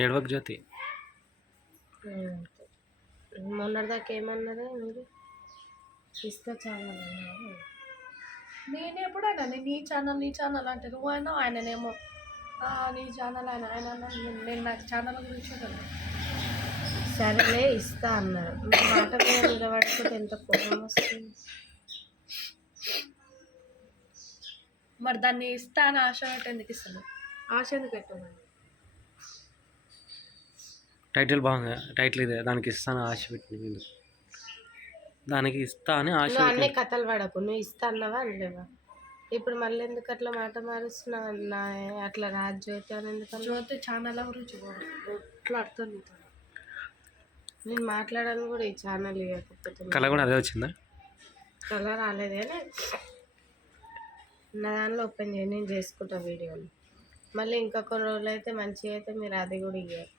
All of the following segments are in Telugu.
ఏడవకు జ్యోతి. మొన్నటిదాకా ఏమన్నదే మీరు ఇస్తా ఛానల్ నేను ఎప్పుడైనా నీ ఛానల్ అంటే నువ్వైనా ఆయననేమో నీ ఛానల్ ఆయన నేను నాకు ఛానల్ గురించి సరేలే ఇస్తా అన్నారు. మాట మీద నిలబడిపోతే ఎంత కోపం వస్తుంది. మరి దాన్ని ఇస్తా అని ఆశ పెట్టి ఎందుకు ఇస్తాను? ఆశ ఎందుకు పెట్టాను? టైటిల్ బాగుంది, టైటిల్ ఇదే. దానికి ఇస్తాను ఆశ పెట్టింది, దానికి ఇస్తా అని ఆశ. అన్నీ కథలు పడకు, నువ్వు ఇస్తా అన్నావా అనలేవా? ఇప్పుడు మళ్ళీ ఎందుకు అట్లా మాట మారుస్తున్నావు? అట్లా రాజ్ జ్యోతి అని ఎందుకు? జ్యోతి ఛానల్ గురించి మాట్లాడుతుంది. నేను మాట్లాడాను కూడా ఈ ఛానల్ ఇవ్వకపోతే. కళ కూడా అదే వచ్చిందా? కళ రాలేదే. నా దానిలో ఓపెన్ చేయండి, నేను చేసుకుంటా వీడియోలు. మళ్ళీ ఇంకా కొన్ని రోజులు అయితే మంచిగా అయితే మీరు అది కూడా ఇవ్వరు.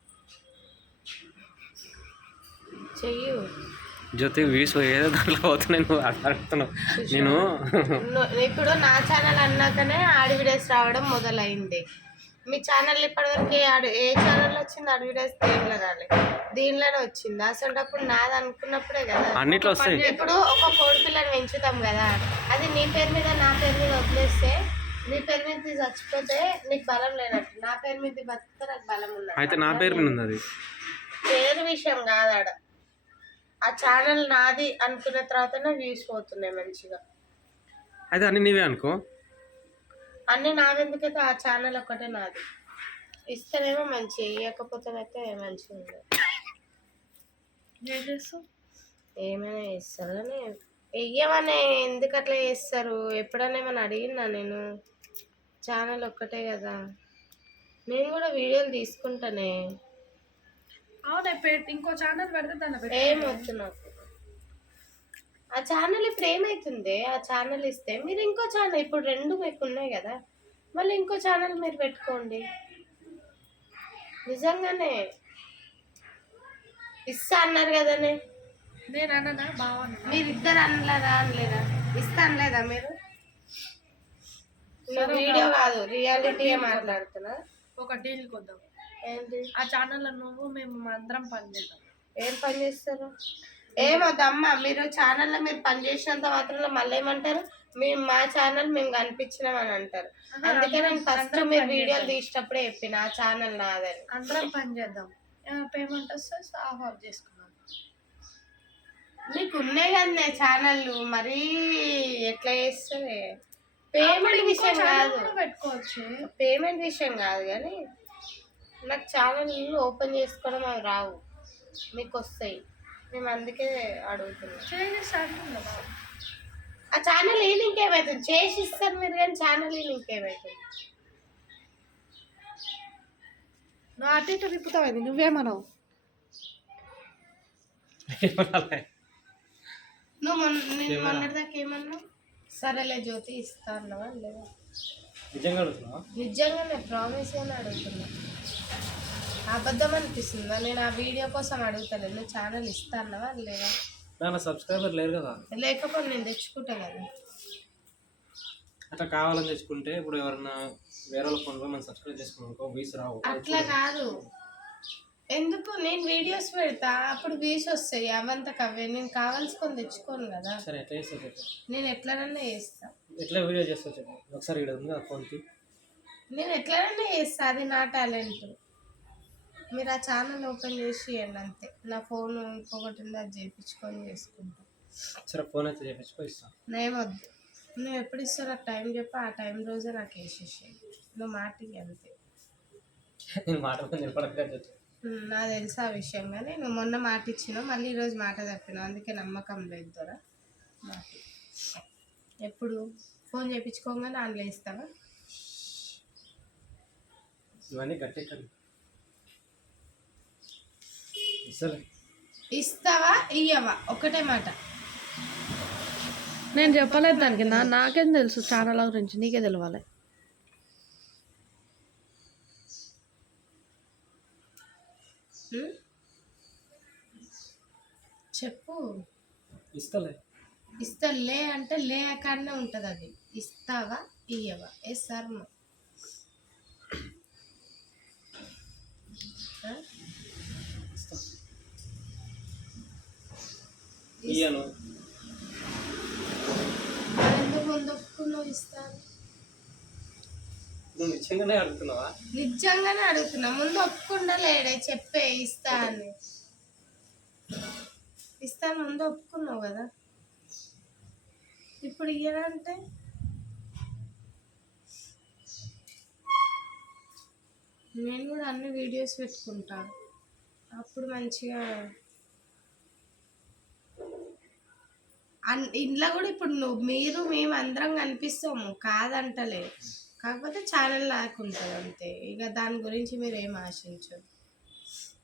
చెయ్యు జ్యోతి వ్యూస్ ఏదో దాంట్లో పోతున్నాయి, నువ్వు అడుగుతున్నావు. నేను ఇప్పుడు నా ఛానల్ అన్నాకనే అడ్వర్టైజ్ రావడం మొదలైంది. మీ ఛానల్ ఇప్పటివరకు ఏ ఛానల్ వచ్చింది అడ్వర్టైజ్? దేనిలో రాలేదు, దీనిలోనే వచ్చింది. అసలు నాది అనుకున్నప్పుడే కదా అన్నిట్లో వస్తాయి. ఇప్పుడు ఒక కోడి పిల్లని పెంచుతాం కదా, అది నీ పేరు మీద నా పేరు మీద వదిలేస్తే నీ పేరు మీద చచ్చిపోతే నీకు బలం లేనట్టు, నా పేరు మీద బతికితే నాకు బలం ఉన్నది. అయితే నా పేరు మీద ఉంది. అది పేరు విషయం కాదాడ, ఆ ఛానల్ నాది అనుకున్న తర్వాతనే వ్యూస్ పోతున్నాయి మంచిగా. అయితే అన్ని నీవే అనుకో. అన్నీ నావెందుకైతే ఆ ఛానల్ ఒక్కటే నాది. ఇస్తేనేమో మంచి, ఇవ్వకపోతేనైతే మంచిగా ఉండదు. ఏమైనా చేస్తారు కానీ వెయ్యమని ఎందుకు అట్లా చేస్తారు? ఎప్పుడైనా ఏమైనా అడిగినా నేను? ఛానల్ ఒక్కటే కదా, నేను కూడా వీడియోలు తీసుకుంటానే. అవునా, ఇంకో ఛానల్ పెడితే దాన్ని ఏమవుతుంది నాకు ఆ ఛానల్. ఇప్పుడు ఏమవుతుంది, ఆ ఛానల్ ఇస్తే మీరు ఇంకో ఛానల్, ఇప్పుడు రెండు మీకు ఉన్నాయి కదా, మళ్ళీ ఇంకో ఛానల్ మీరు పెట్టుకోండి. నిజంగానే ఇస్తా అన్నారు కదనే. నేను అన్నా బాగున్నా, మీరిద్దరు అనలేదా? ఇస్తా అనలేదా మీరు? వీడియో కాదు, రియాలిటీయే మాట్లాడుతున్నా. ఒక డీల్ కొద్దాం. ఏంటి? ఆ ఛానల్లో నువ్వు మేము అందరం పని చేద్దాం. ఏం పని చేస్తారు? ఏమొద్దమ్మా, మీరు ఛానల్లో మీరు పని చేసినంత మాత్రంలో మళ్ళీ ఏమంటారు? మా ఛానల్ మేము కనిపించినాం అని అంటారు. అందుకే నేను ఫస్ట్ మీరు వీడియోలు తీసేటప్పుడే చెప్పిన ఆ ఛానల్ నాదని. అందరం పని చేద్దాం, పేమెంట్ వస్తే ఆఫ్ చేసుకున్నాం. మీకు ఉన్నాయి కదా ఛానళ్ళు, మరీ ఎట్లా చేస్తుంది? పేమెంట్ విషయం కాదు, పెట్టుకోవచ్చు. పేమెంట్ విషయం కాదు కానీ నాకు ఛానల్ ఓపెన్ చేసుకోవడం అవి రావు, మీకు వస్తాయి. మేము అందుకే అడుగుతున్నాం. ఆ ఛానల్ ఈ లింక్ ఏమవుతుంది? చేసి ఇస్తారు మీరు కానీ ఛానల్ ఈ లింక్ ఏమవుతుంది? నువ్వు అటు ఇటు తిప్పుతావు, నువ్వేమన్నావు? నువ్వు మొన్నటిదాకా ఏమన్నావు? సరేలే జ్యోతి ఇస్తా అన్నావా లేదా? నిజంగానే ప్రామిస్ గానే అడుగుతున్నా. అబద్ధం అనిపిస్తుందా? నేను ఆ వీడియో కోసం అడుగుతాను. నువ్వు ఛానల్ ఇస్తా అన్నావా లేదా? సబ్స్క్రైబర్ లేరు కదా, లేకపోతే నేను తెచ్చుకుంటా కదా. అట్లా కావాలని తెచ్చుకుంటే ఇప్పుడు ఎవరన్నా వేరే వాళ్ళ ఫోన్ మనం సబ్స్క్రైబ్ చేసుకున్నాం వీస్ రావు. అట్లా కాదు, ఎందుకు? నేను వీడియోస్ పెడతా, అప్పుడు వ్యూస్ వస్తాయి. అవంతా కవే నేను కావాల్సుకొని తెచ్చుకోను కదా. సరే ఎట్లా చేస్తా? నేను ఎట్లనన్నా చేస్తా. ఎట్లా వీడియో చేస్తా చెప్పు ఒకసారి. వీడియో ఉంది కదా ఫోన్కి, నేను ఎట్లనన్నా చేస్తా, అది నా టాలెంట్. మీరు ఆ ఛానల్ ఓపెన్ చేసి ఇవ్వండి అంతే. నా ఫోన్ ఇంకొకటి ఉంది, అది చేయించుకొని చేసుకుంటా. సరే ఫోన్ అయితే చేయించుకో, ఇస్తా. నేమొద్దు, నువ్వు ఎప్పుడు ఇస్తారో ఆ టైం చెప్పి ఆ టైం రోజే నాకు వేసేసాయి. నువ్వు మాట అంతే. నేను మాట నిలబడలేదు, నాకు తెలుసు ఆ విషయం. కానీ నువ్వు మొన్న మాట ఇచ్చినావు, మళ్ళీ ఈరోజు మాట తప్పినావు, అందుకే నమ్మకం లేదు దొరా. మాట ఎప్పుడు ఫోన్ చేయించుకోగానే ఆన్లో ఇస్తావా? ఇవన్నీ గట్టి ఇస్తావా ఇయ్యవా? ఒకటే మాట. నేను చెప్పలేదు దానికి, నాకేం తెలుసు ఛానల్ గురించి, నీకే తెలవాలి. చెప్పు. ఇస్తలే అంటే లే అక్కడనే ఉంటుంది. అది ఇస్తావా ఇయ్యవా? ఏ సార్ ఇయ్యను. ఎందుకు ముందు ఒప్పుకున్నావు ఇస్తాను? నువ్వు నిజంగానే అడుగుతున్నావా? నిజంగానే అడుగుతున్నా. ముందు ఒప్పుకుండా లేడే చెప్పే ఇస్తా అని. ఇస్తాను ముందు ఒప్పుకున్నావు కదా, ఇప్పుడు ఇయ్యాలంటే నేను కూడా అన్ని వీడియోస్ పెట్టుకుంటాను, అప్పుడు మంచిగా ఇంట్లో కూడా ఇప్పుడు మేము అందరం కనిపిస్తాము కాదంటలే, కాకపోతే ఛానల్ లాక్కుంటుంది అంతే. ఇక దాని గురించి మీరు ఏం ఆశించరు,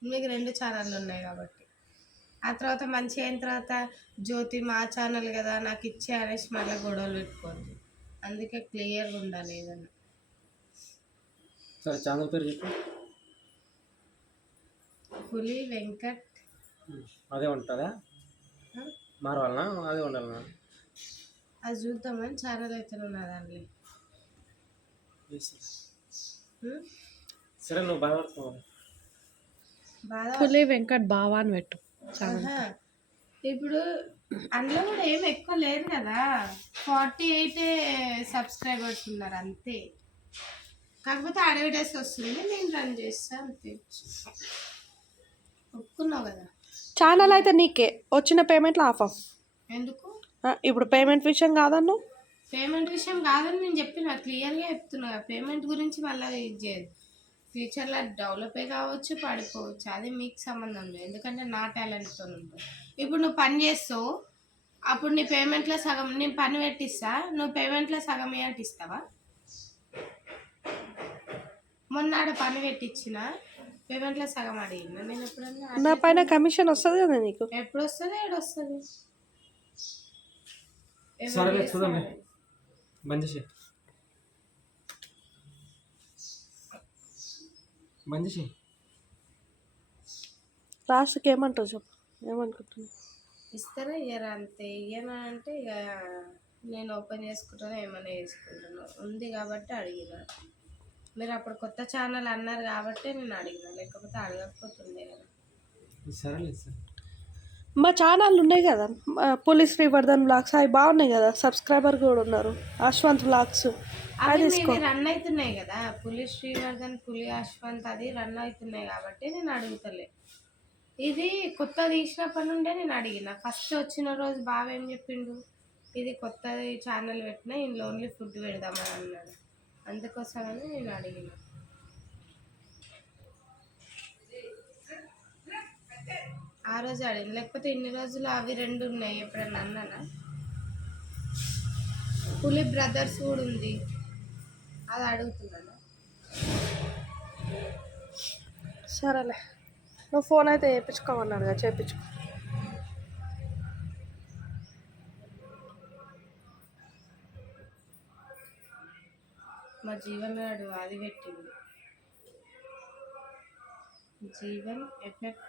మీకు 2 ఛానళ్ళు ఉన్నాయి కాబట్టి. ఆ తర్వాత మంచి అయిన తర్వాత జ్యోతి మా ఛానల్ కదా నాకు ఇచ్చే అనేసి మళ్ళీ గొడవలు పెట్టుకోండి. అందుకే క్లియర్గా ఉండాలి ఏదన్నా. సరే ఛానల్ పేరు చెప్పు. పులి వెంకట్. అదే ఉంటుందా? మారవాలనా? అదే ఉండాలనా? అది చూద్దామని ఛానల్ అయితే ఉన్నా దాంట్లో. సరే నువ్వు బాధపడుతున్నావు. పులి వెంకట్ బావా అని పెట్టు. ఇప్పుడు అందులో కూడా ఏమి ఎక్కువ లేదు కదా, 48 సబ్స్క్రైబర్స్ ఉన్నారు అంతే. కాకపోతే అడ్వర్టైజ్ వస్తుంది, నేను రన్ చేస్తా అంతే. ఒప్పుకున్నావు కదా. ఛానల్ అయితే నీకే వచ్చిన పేమెంట్లో ఆఫ్. ఎందుకు ఇప్పుడు పేమెంట్ విషయం కాదన్ను? పేమెంట్ విషయం కాదని నేను చెప్పిన, క్లియర్గా చెప్తున్నా. పేమెంట్ గురించి మళ్ళీ ఇది చేయదు. ఫ్యూచర్లో డెవలపే కావచ్చు, పడిపోవచ్చు, అది మీకు సంబంధం లేదు. ఎందుకంటే నా టాలెంట్తో ఉంటుంది. ఇప్పుడు నువ్వు పని చేస్తావు, అప్పుడు నీ పేమెంట్లో సగం నేను పని పెట్టిస్తా, నువ్వు పేమెంట్లో సగం ఏంటి ఇస్తావా? మొన్న ఆడ పని పెట్టించిన పేమెంట్లో సగం అడిగిన నేను. ఎప్పుడన్నా నా పైన కమిషన్ వస్తుంది కదా నీకు? ఎప్పుడు వస్తుంది, ఏడొస్తుంది? సరే చూద్దాం. మంచి మంచి లాస్ట్కి ఏమంటావు చెప్పు, ఏమనుకుంటున్నావు? ఇస్తారా ఇయ్యరా అంతే. ఇయ్యనా అంటే ఇక నేను ఓపెన్ చేసుకుంటాను, ఏమైనా చేసుకుంటాను. ఉంది కాబట్టి అడిగిన. మీరు అప్పుడు కొత్త ఛానల్ అన్నారు కాబట్టి నేను అడిగిన, లేకపోతే అడగకపోతుండే కదా. సరేలే సార్. మా ఛానల్ ఉన్నాయి కదా, పులి శ్రీవర్ధన్ బ్లాగ్స్, అవి బాగున్నాయి కదా, సబ్స్క్రైబర్ కూడా ఉన్నారు. అశ్వంత్ బ్లాగ్స్ అవి రన్ అవుతున్నాయి కదా, పులి శ్రీవర్ధన్, పులి అశ్వంత్ అది రన్ అవుతున్నాయి కాబట్టి నేను అడుగుతలే. ఇది కొత్త తీసినప్పటి నుండే నేను అడిగిన. ఫస్ట్ వచ్చిన రోజు బాగా ఏం చెప్పిండు, ఇది కొత్తది ఛానల్ పెట్టినా ఇందులో ఓన్లీ ఫుడ్ పెడదామని అన్నాడు. అందుకోసమని నేను అడిగిన. ఆ రోజు అడిగింది, లేకపోతే ఇన్ని రోజులు అవి 2 ఉన్నాయి. ఎప్పుడన్నా అన్నానా? పులి బ్రదర్స్ కూడా ఉంది, అది అడుగుతున్నాను. సరేలే, నువ్వు ఫోన్ అయితే చేయించుకోమన్నాడు కదా, చేయించుకో. మా జీవన్ గారు అది పెట్టింది, జీవన్ ఎఫెక్ట్